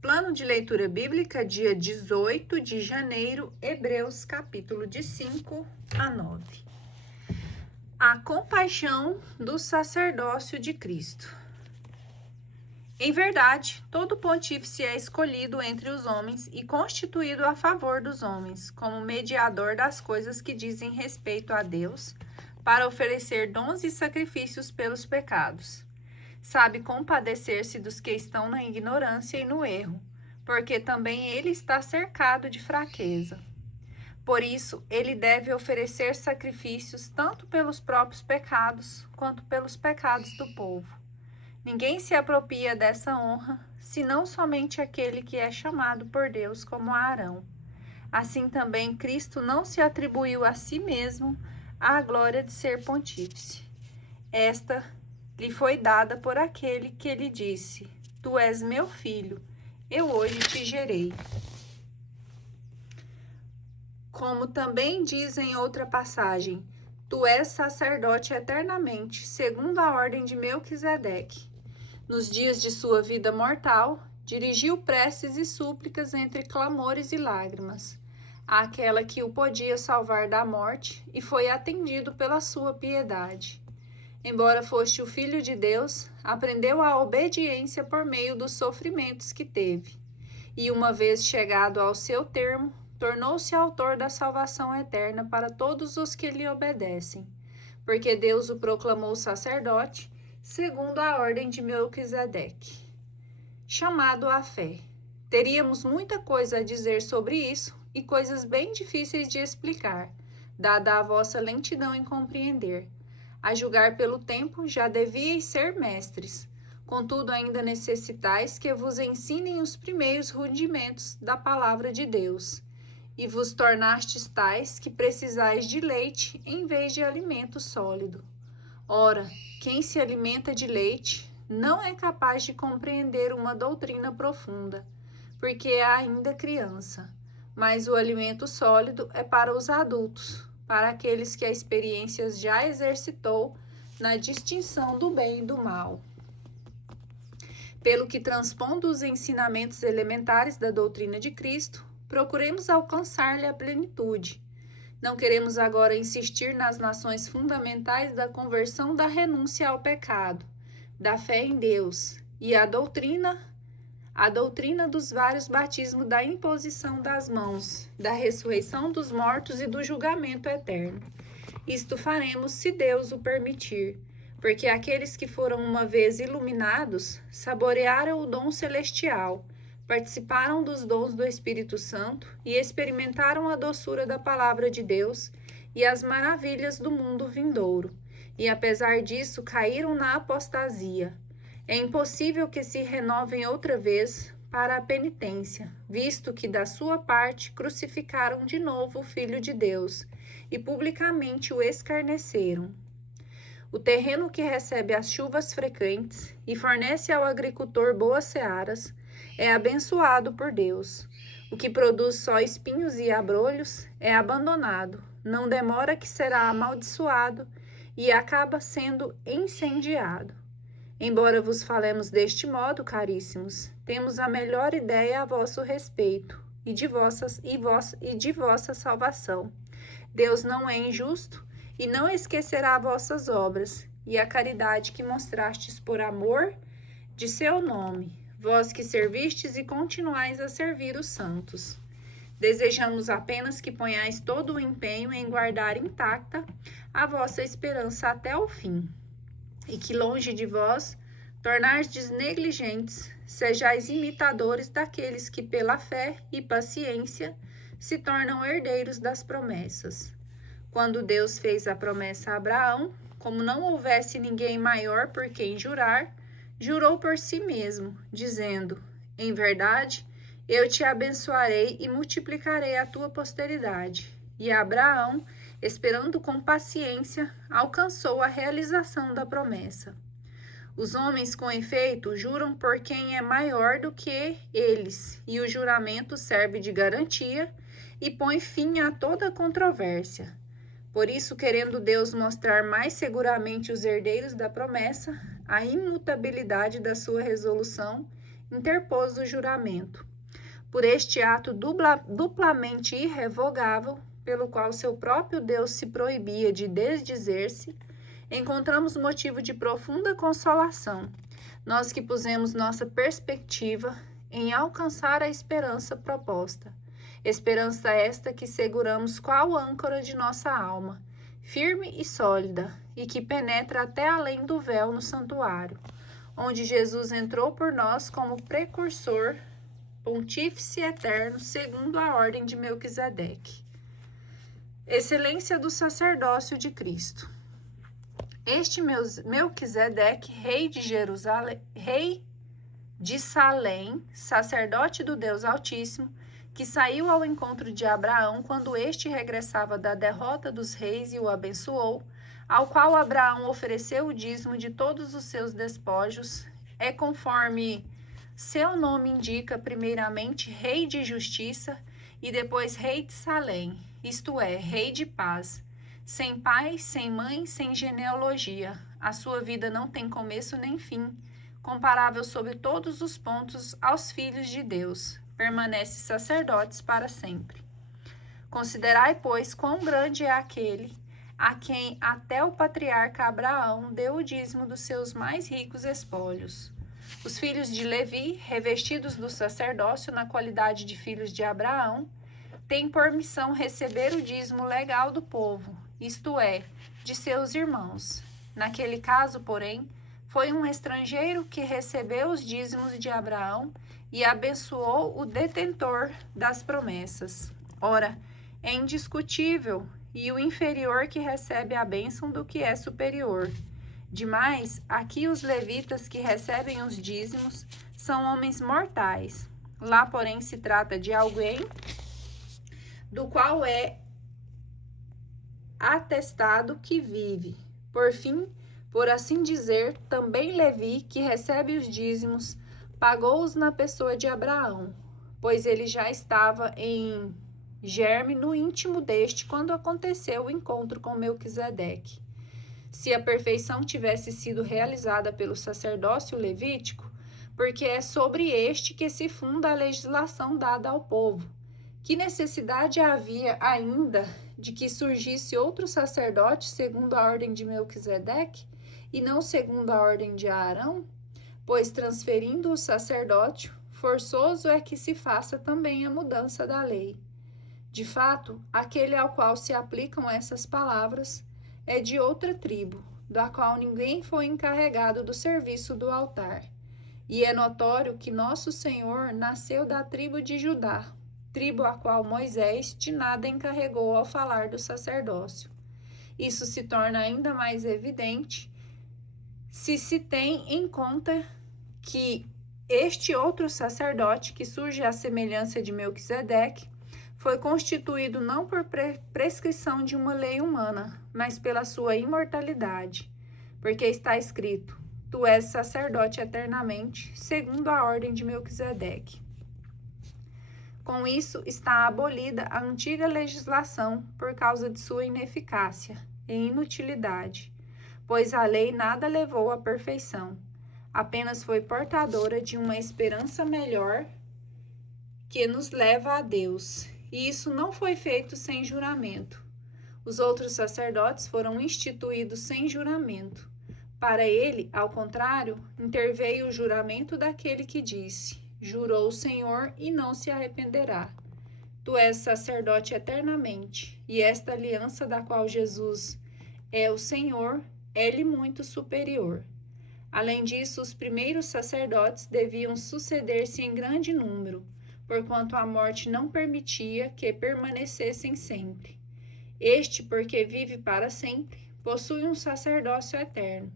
Plano de leitura bíblica, dia 18 de janeiro, Hebreus, capítulo de 5 a 9. A compaixão do sacerdócio de Cristo. Em verdade, todo pontífice é escolhido entre os homens e constituído a favor dos homens, como mediador das coisas que dizem respeito a Deus, para oferecer dons e sacrifícios pelos pecados. Sabe compadecer-se dos que estão na ignorância e no erro, porque também ele está cercado de fraqueza. Por isso, ele deve oferecer sacrifícios tanto pelos próprios pecados, quanto pelos pecados do povo. Ninguém se apropria dessa honra, senão somente aquele que é chamado por Deus, como Arão. Assim também Cristo não se atribuiu a si mesmo a glória de ser pontífice. Esta lhe foi dada por aquele que lhe disse: Tu és meu filho, eu hoje te gerei. Como também diz em outra passagem: Tu és sacerdote eternamente, segundo a ordem de Melquisedeque. Nos dias de sua vida mortal, dirigiu preces e súplicas entre clamores e lágrimas àquela que o podia salvar da morte, e foi atendido pela sua piedade. Embora foste o Filho de Deus, aprendeu a obediência por meio dos sofrimentos que teve, e uma vez chegado ao seu termo, tornou-se autor da salvação eterna para todos os que lhe obedecem, porque Deus o proclamou sacerdote, segundo a ordem de Melquisedeque. Chamado à fé. Teríamos muita coisa a dizer sobre isso, e coisas bem difíceis de explicar, dada a vossa lentidão em compreender. A julgar pelo tempo, já devíeis ser mestres. Contudo, ainda necessitais que vos ensinem os primeiros rudimentos da palavra de Deus. E vos tornastes tais que precisais de leite em vez de alimento sólido. Ora, quem se alimenta de leite não é capaz de compreender uma doutrina profunda, porque é ainda criança. Mas o alimento sólido é para os adultos, para aqueles que a experiência já exercitou na distinção do bem e do mal. Pelo que, transpondo os ensinamentos elementares da doutrina de Cristo, procuremos alcançar-lhe a plenitude. Não queremos agora insistir nas nações fundamentais da conversão, da renúncia ao pecado, da fé em Deus e a doutrina dos vários batismos, da imposição das mãos, da ressurreição dos mortos e do julgamento eterno. Isto faremos se Deus o permitir, porque aqueles que foram uma vez iluminados saborearam o dom celestial, participaram dos dons do Espírito Santo e experimentaram a doçura da palavra de Deus e as maravilhas do mundo vindouro, e apesar disso caíram na apostasia. É impossível que se renovem outra vez para a penitência, visto que da sua parte crucificaram de novo o Filho de Deus e publicamente o escarneceram. O terreno que recebe as chuvas frequentes e fornece ao agricultor boas searas é abençoado por Deus. O que produz só espinhos e abrolhos é abandonado, não demora que será amaldiçoado e acaba sendo incendiado. Embora vos falemos deste modo, caríssimos, temos a melhor ideia a vosso respeito e de vossa salvação. Deus não é injusto e não esquecerá vossas obras e a caridade que mostrastes por amor de seu nome, vós que servistes e continuais a servir os santos. Desejamos apenas que ponhais todo o empenho em guardar intacta a vossa esperança até o fim, e que longe de vós tornardes negligentes, sejais imitadores daqueles que pela fé e paciência se tornam herdeiros das promessas. Quando Deus fez a promessa a Abraão, como não houvesse ninguém maior por quem jurar, jurou por si mesmo, dizendo: Em verdade, eu te abençoarei e multiplicarei a tua posteridade. E Abraão, esperando com paciência, alcançou a realização da promessa. Os homens, com efeito, juram por quem é maior do que eles, e o juramento serve de garantia e põe fim a toda controvérsia. Por isso, querendo Deus mostrar mais seguramente os herdeiros da promessa, a imutabilidade da sua resolução, interpôs o juramento. Por este ato duplamente irrevogável, pelo qual seu próprio Deus se proibia de desdizer-se, encontramos motivo de profunda consolação, nós que pusemos nossa perspectiva em alcançar a esperança proposta. Esperança esta que seguramos qual âncora de nossa alma, firme e sólida, e que penetra até além do véu no santuário, onde Jesus entrou por nós como precursor, pontífice eterno, segundo a ordem de Melquisedeque. Excelência do sacerdócio de Cristo. Este Melquisedeque, rei de Jerusalém, rei de Salém, sacerdote do Deus Altíssimo, que saiu ao encontro de Abraão quando este regressava da derrota dos reis e o abençoou, ao qual Abraão ofereceu o dízimo de todos os seus despojos, é conforme seu nome indica, primeiramente rei de justiça e depois rei de Salém, isto é, rei de paz, sem pai, sem mãe, sem genealogia. A sua vida não tem começo nem fim, comparável sob todos os pontos aos filhos de Deus. Permanece sacerdotes para sempre. Considerai, pois, quão grande é aquele a quem até o patriarca Abraão deu o dízimo dos seus mais ricos espólios. Os filhos de Levi, revestidos do sacerdócio na qualidade de filhos de Abraão, têm por missão receber o dízimo legal do povo, isto é, de seus irmãos. Naquele caso, porém, foi um estrangeiro que recebeu os dízimos de Abraão e abençoou o detentor das promessas. Ora, é indiscutível, e o inferior que recebe a bênção do que é superior. Demais, aqui os levitas que recebem os dízimos são homens mortais. Lá, porém, se trata de alguém do qual é atestado que vive. Por fim, por assim dizer, também Levi, que recebe os dízimos, pagou-os na pessoa de Abraão, pois ele já estava em germe no íntimo deste quando aconteceu o encontro com Melquisedeque. Se a perfeição tivesse sido realizada pelo sacerdócio levítico, porque é sobre este que se funda a legislação dada ao povo, que necessidade havia ainda de que surgisse outro sacerdote segundo a ordem de Melquisedeque e não segundo a ordem de Arão? Pois transferindo o sacerdócio, forçoso é que se faça também a mudança da lei. De fato, aquele ao qual se aplicam essas palavras é de outra tribo, da qual ninguém foi encarregado do serviço do altar. E é notório que nosso Senhor nasceu da tribo de Judá, tribo a qual Moisés de nada encarregou ao falar do sacerdócio. Isso se torna ainda mais evidente se tem em conta que este outro sacerdote, que surge à semelhança de Melquisedeque, foi constituído não por prescrição de uma lei humana, mas pela sua imortalidade, porque está escrito: Tu és sacerdote eternamente, segundo a ordem de Melquisedeque. Com isso, está abolida a antiga legislação por causa de sua ineficácia e inutilidade, pois a lei nada levou à perfeição, apenas foi portadora de uma esperança melhor que nos leva a Deus. E isso não foi feito sem juramento. Os outros sacerdotes foram instituídos sem juramento. Para ele, ao contrário, interveio o juramento daquele que disse: Jurou o Senhor e não se arrependerá. Tu és sacerdote eternamente, e esta aliança da qual Jesus é o Senhor é-lhe muito superior. Além disso, os primeiros sacerdotes deviam suceder-se em grande número, porquanto a morte não permitia que permanecessem sempre. Este, porque vive para sempre, possui um sacerdócio eterno.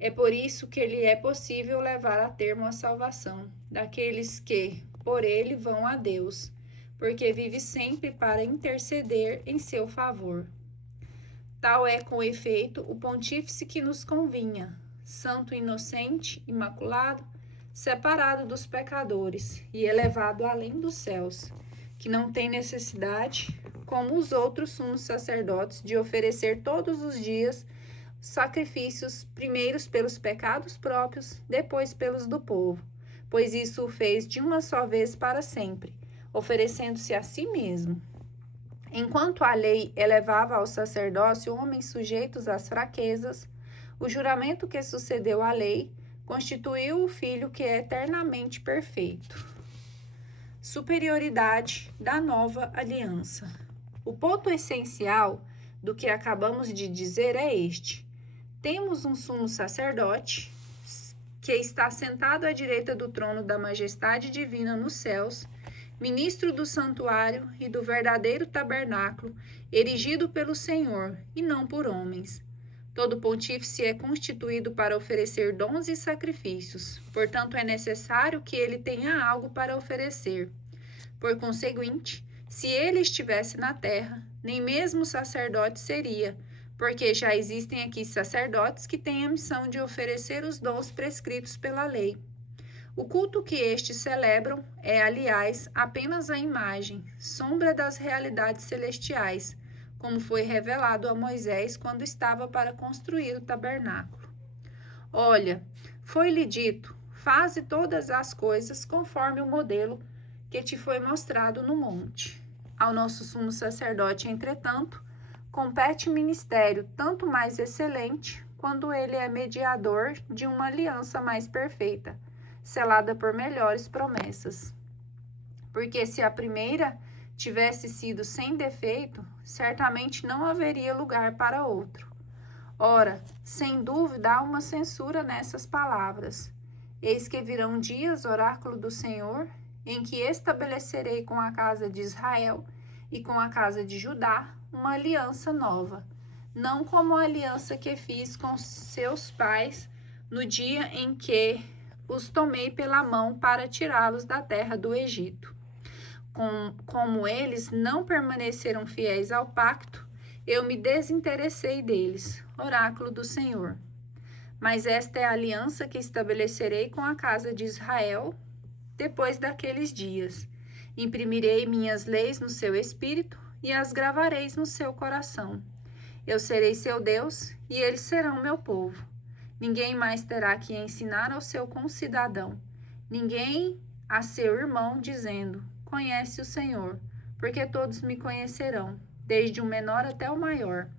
É por isso que lhe é possível levar a termo a salvação daqueles que, por ele, vão a Deus, porque vive sempre para interceder em seu favor. Tal é, com efeito, o pontífice que nos convinha, santo, inocente, imaculado, separado dos pecadores e elevado além dos céus, que não tem necessidade, como os outros sumos sacerdotes, de oferecer todos os dias sacrifícios, primeiros pelos pecados próprios, depois pelos do povo, pois isso o fez de uma só vez para sempre, oferecendo-se a si mesmo. Enquanto a lei elevava ao sacerdócio homens sujeitos às fraquezas, o juramento que sucedeu à lei constituiu o Filho que é eternamente perfeito. Superioridade da nova aliança. O ponto essencial do que acabamos de dizer é este: temos um sumo sacerdote que está sentado à direita do trono da majestade divina nos céus, ministro do santuário e do verdadeiro tabernáculo, erigido pelo Senhor e não por homens. Todo pontífice é constituído para oferecer dons e sacrifícios, portanto é necessário que ele tenha algo para oferecer. Por conseguinte, se ele estivesse na terra, nem mesmo sacerdote seria, porque já existem aqui sacerdotes que têm a missão de oferecer os dons prescritos pela lei. O culto que estes celebram é, aliás, apenas a imagem, sombra das realidades celestiais, como foi revelado a Moisés quando estava para construir o tabernáculo. Olha, foi-lhe dito, faze todas as coisas conforme o modelo que te foi mostrado no monte. Ao nosso sumo sacerdote, entretanto, compete ministério tanto mais excelente, quando ele é mediador de uma aliança mais perfeita, selada por melhores promessas. Porque se a primeira tivesse sido sem defeito, certamente não haveria lugar para outro. Ora, sem dúvida há uma censura nessas palavras. Eis que virão dias, oráculo do Senhor, em que estabelecerei com a casa de Israel e com a casa de Judá uma aliança nova, não como a aliança que fiz com seus pais no dia em que os tomei pela mão para tirá-los da terra do Egito. Como eles não permaneceram fiéis ao pacto, eu me desinteressei deles, oráculo do Senhor. Mas esta é a aliança que estabelecerei com a casa de Israel depois daqueles dias. Imprimirei minhas leis no seu espírito e as gravareis no seu coração. Eu serei seu Deus e eles serão meu povo. Ninguém mais terá que ensinar ao seu concidadão, ninguém a seu irmão, dizendo: conhece o Senhor, porque todos me conhecerão, desde o menor até o maior.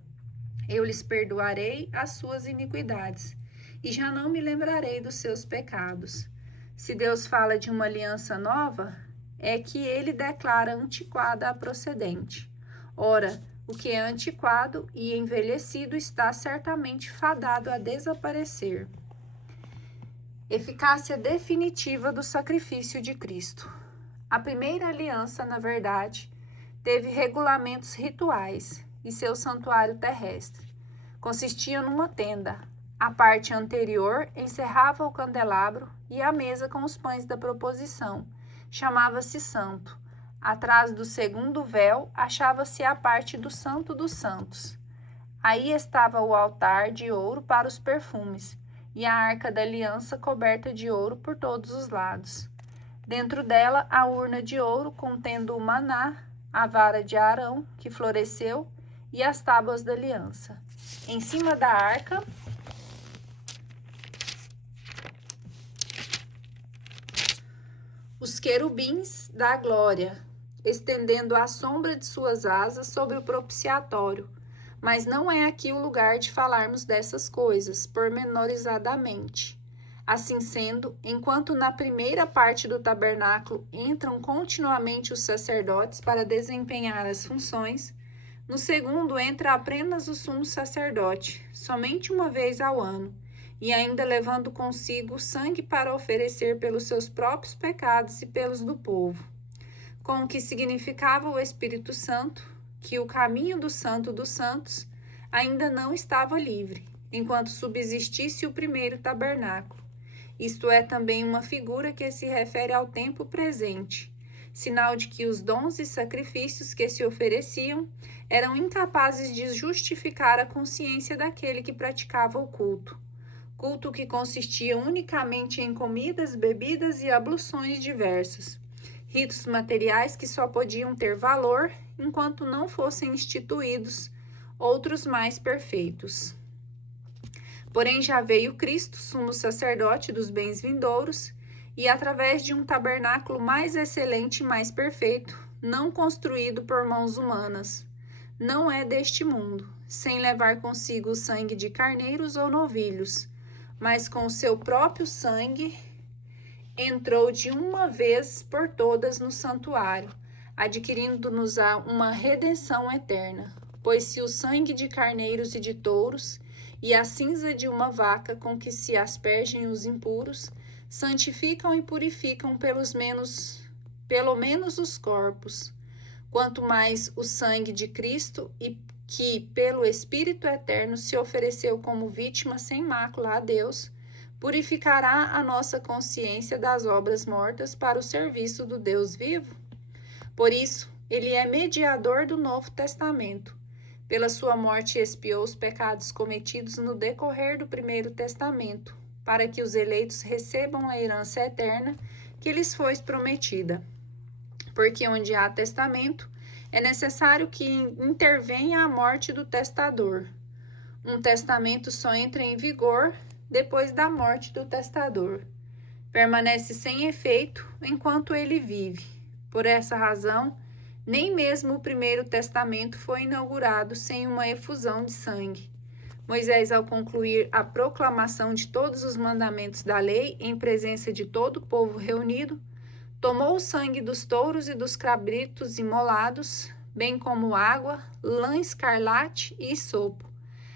Eu lhes perdoarei as suas iniquidades, e já não me lembrarei dos seus pecados. Se Deus fala de uma aliança nova, é que ele declara antiquada a procedente. Ora, o que é antiquado e envelhecido está certamente fadado a desaparecer. Eficácia definitiva do sacrifício de Cristo. A primeira aliança, na verdade, teve regulamentos rituais e seu santuário terrestre. Consistia numa tenda. A parte anterior encerrava o candelabro e a mesa com os pães da proposição. Chamava-se santo. Atrás do segundo véu achava-se a parte do Santo dos Santos. Aí estava o altar de ouro para os perfumes e a arca da aliança coberta de ouro por todos os lados. Dentro dela, a urna de ouro contendo o maná, a vara de Arão, que floresceu, e as tábuas da aliança. Em cima da arca, os querubins da glória, estendendo a sombra de suas asas sobre o propiciatório. Mas não é aqui o lugar de falarmos dessas coisas, pormenorizadamente. Assim sendo, enquanto na primeira parte do tabernáculo entram continuamente os sacerdotes para desempenhar as funções, no segundo entra apenas o sumo sacerdote, somente uma vez ao ano, e ainda levando consigo sangue para oferecer pelos seus próprios pecados e pelos do povo. Com o que significava o Espírito Santo, que o caminho do Santo dos Santos ainda não estava livre, enquanto subsistisse o primeiro tabernáculo. Isto é também uma figura que se refere ao tempo presente, sinal de que os dons e sacrifícios que se ofereciam eram incapazes de justificar a consciência daquele que praticava o culto. Culto que consistia unicamente em comidas, bebidas e abluções diversas. Ritos materiais que só podiam ter valor enquanto não fossem instituídos outros mais perfeitos. Porém, já veio Cristo, sumo sacerdote dos bens vindouros, e através de um tabernáculo mais excelente e mais perfeito, não construído por mãos humanas. Não é deste mundo, sem levar consigo o sangue de carneiros ou novilhos, mas com o seu próprio sangue entrou de uma vez por todas no santuário, adquirindo-nos uma redenção eterna. Pois se o sangue de carneiros e de touros e a cinza de uma vaca com que se aspergem os impuros santificam e purificam pelo menos os corpos, quanto mais o sangue de Cristo, e que pelo Espírito Eterno se ofereceu como vítima sem mácula a Deus, purificará a nossa consciência das obras mortas para o serviço do Deus vivo? Por isso, ele é mediador do Novo Testamento. Pela sua morte expiou os pecados cometidos no decorrer do Primeiro Testamento, para que os eleitos recebam a herança eterna que lhes foi prometida. Porque onde há testamento, é necessário que intervenha a morte do testador. Um testamento só entra em vigor depois da morte do testador. Permanece sem efeito enquanto ele vive. Por essa razão, nem mesmo o Primeiro Testamento foi inaugurado sem uma efusão de sangue. Moisés, ao concluir a proclamação de todos os mandamentos da lei em presença de todo o povo reunido, tomou o sangue dos touros e dos cabritos imolados, bem como água, lã escarlate e isopo.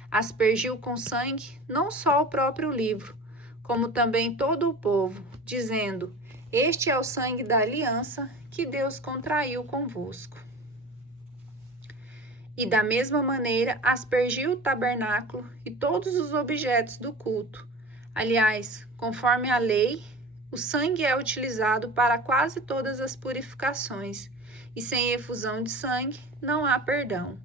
Aspergiu com sangue não só o próprio livro, como também todo o povo, dizendo: Este é o sangue da aliança que Deus contraiu convosco. E da mesma maneira aspergiu o tabernáculo e todos os objetos do culto. Aliás, conforme a lei, o sangue é utilizado para quase todas as purificações, e sem efusão de sangue não há perdão.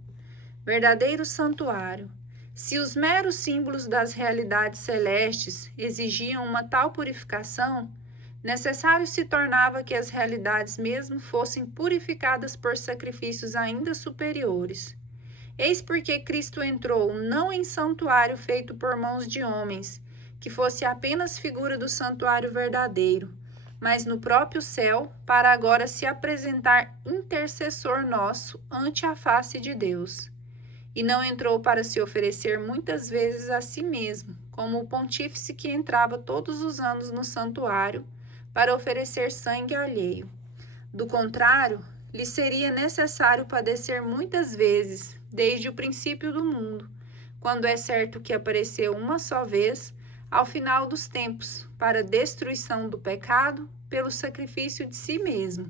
Verdadeiro santuário. Se os meros símbolos das realidades celestes exigiam uma tal purificação, necessário se tornava que as realidades mesmo fossem purificadas por sacrifícios ainda superiores. Eis porque Cristo entrou não em santuário feito por mãos de homens, que fosse apenas figura do santuário verdadeiro, mas no próprio céu, para agora se apresentar intercessor nosso ante a face de Deus. E não entrou para se oferecer muitas vezes a si mesmo, como o pontífice que entrava todos os anos no santuário, para oferecer sangue alheio. Do contrário, lhe seria necessário padecer muitas vezes, desde o princípio do mundo, quando é certo que apareceu uma só vez, ao final dos tempos, para a destruição do pecado, pelo sacrifício de si mesmo.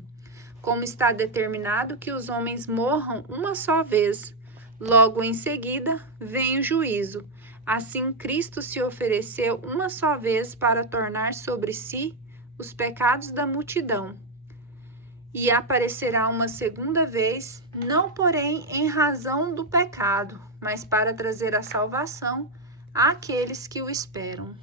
Como está determinado que os homens morram uma só vez, logo em seguida vem o juízo. Assim, Cristo se ofereceu uma só vez para tornar sobre si os pecados da multidão. E aparecerá uma segunda vez, não porém em razão do pecado, mas para trazer a salvação àqueles que o esperam.